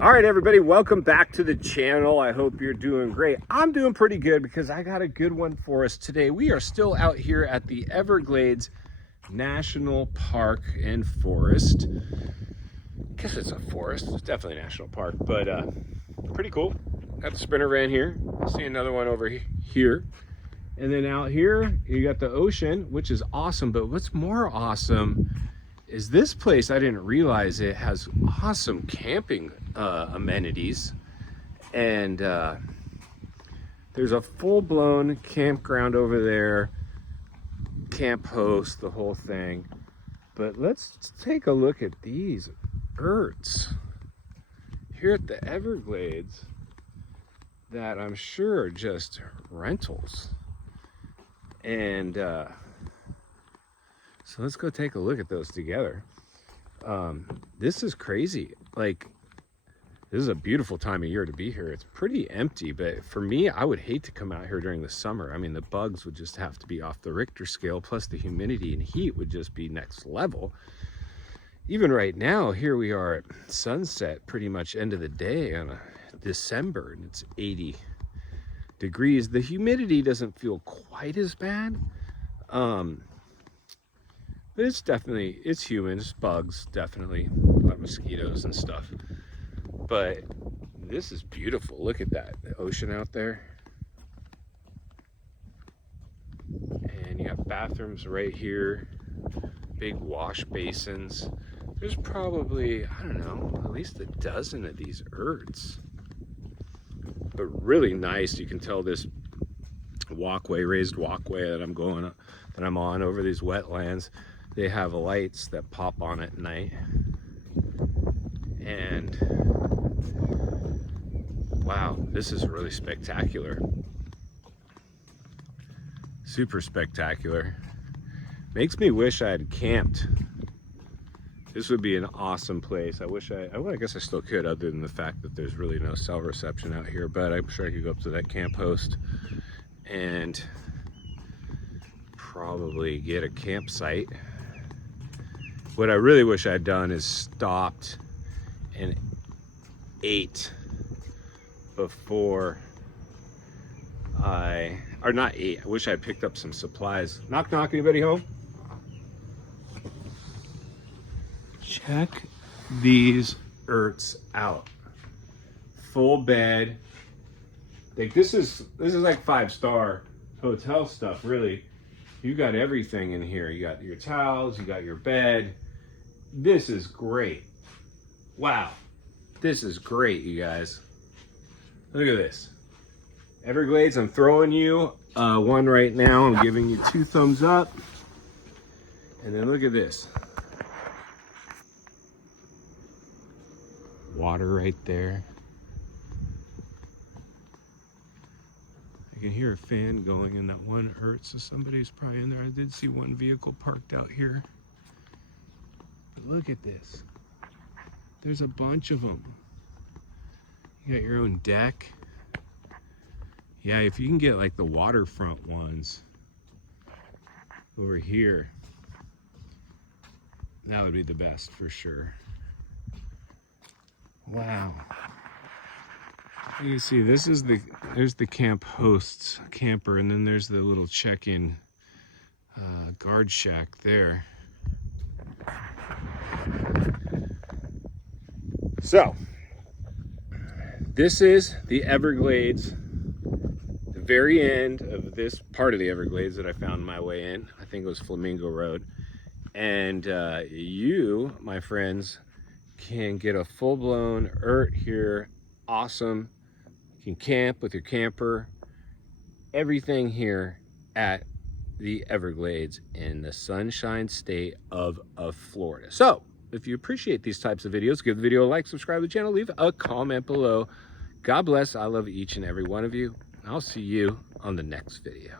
All right, everybody, welcome back to the channel. I hope you're doing great. I'm doing pretty good because I got a good one for us today. We are still out here at the Everglades National Park and Forest. I guess it's a forest. It's definitely a national park, but pretty cool. Got the sprinter van here. See another one over here. And then out here, you got the ocean, which is awesome. But what's more awesome is this place, I didn't realize it has awesome camping amenities. And there's a full-blown campground over there, camp host, the whole thing. But let's take a look at these yurts here at the Everglades that I'm sure are just rentals. And so let's go take a look at those together. This is crazy. Like, this is a beautiful time of year to be here. It's pretty empty, but for me, I would hate to come out here during the summer. I mean, the bugs would just have to be off the Richter scale, plus the humidity and heat would just be next level. Even right now, here we are at sunset, pretty much end of the day on December, and it's 80 degrees. The humidity doesn't feel quite as bad. But it's definitely, it's humans, bugs, definitely, a lot of mosquitoes and stuff. But this is beautiful. Look at that, the ocean out there. And you have bathrooms right here, big wash basins. There's probably, I don't know, at least a dozen of these yurts. But really nice. You can tell this walkway, raised walkway that I'm on over these wetlands. They have lights that pop on at night. And wow, this is really spectacular. Super spectacular. Makes me wish I had camped. This would be an awesome place. I guess I still could, other than the fact that there's really no cell reception out here, but I'm sure I could go up to that camp host and probably get a campsite. What I really wish I'd done is stopped and ate before I wish I picked up some supplies. Knock, knock, anybody home? Check these yurts out. Full bed. Like this is like 5-star hotel stuff, really. You got everything in here. You got your towels, you got your bed. This is great. Wow. This is great, you guys. Look at this. Everglades, I'm throwing you one right now. I'm giving you 2 thumbs up. And then look at this. Water right there. I can hear a fan going in that one yurt, so somebody's probably in there. I did see one vehicle parked out here. But look at this. There's a bunch of them. You got your own deck. Yeah, if you can get like the waterfront ones over here, that would be the best for sure. Wow. You can see there's the camp host's camper, and then there's the little check-in guard shack there. So this is the Everglades, the very end of this part of the Everglades that I found my way in. I think it was Flamingo Road. And you, my friends, can get a full-blown yurt here. Awesome. You can camp with your camper. Everything here at the Everglades in the Sunshine State of Florida. So if you appreciate these types of videos, give the video a like, subscribe to the channel, leave a comment below. God bless. I love each and every one of you. I'll see you on the next video.